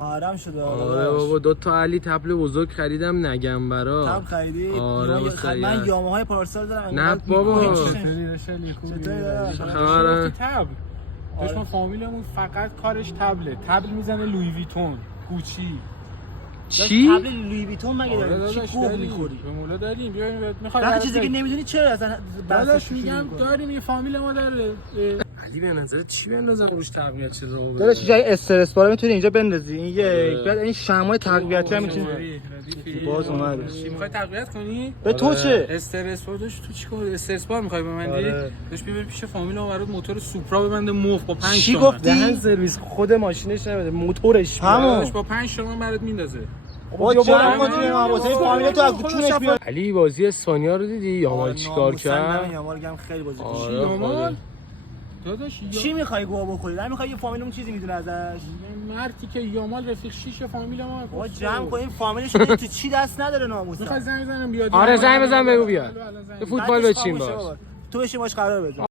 آرام شده. آره بابا 2 تا علی تبل بزرگ خریدم نگم برا. تبل خریدی؟ آره من یاماهای پارسال دارم. نه بابا. آره تبل. داشتم فامیلمون فقط کارش تبله. تبل میزنه لویی ویتون، گوچی. چی؟ تبل لویی ویتون مگه داری؟ چی گوه می‌خوری؟ به مولا داریم. بیاین می‌خوای وقتی چیزی که نمیدونی چرا اصلا داداش میگم داریم یه فامیل ما داره. علی به نظر چی بندازم روش تقویت چه رو؟ داداش جای استرس بارا میتونی اینجا بندازی. این یک بعد این شمعای تقویتی هم میتونی. باز اومد. چی می‌خوای تقویت کنی؟ به تو چه؟ استرس بار داشت تو چیکار استرس بار می‌خوای ببندی؟ داش ببر پیش فامیل ما برات موتور سوپرا ببنده مف با 5 چی تومن. گفتی؟ دهن سرویس خود ماشینش نمیده موتورش همون با 5 تومن برات میندازه. با جمع کنیم واسه فامیل تو از کوچونش بیاد. علی بازی اسپانیا رو دیدی یامال چیکار کرد؟ یامال گم خیلی بازی کرد. آره یامال داداش چی می‌خوای گوه بخوری؟ نمی‌خوای یه فامیلمون چیزی میدونه ازش؟ مردی که یامال رفیق شیش فامیل ما با جمع کن این فامیلش تو چی دست نداره ناموسا. می‌خوای زنگ بزنم بیاد؟ آره زنگ بزن بگو بیاد. فوتبال بچین باش. تو بشین باش قرار بذار.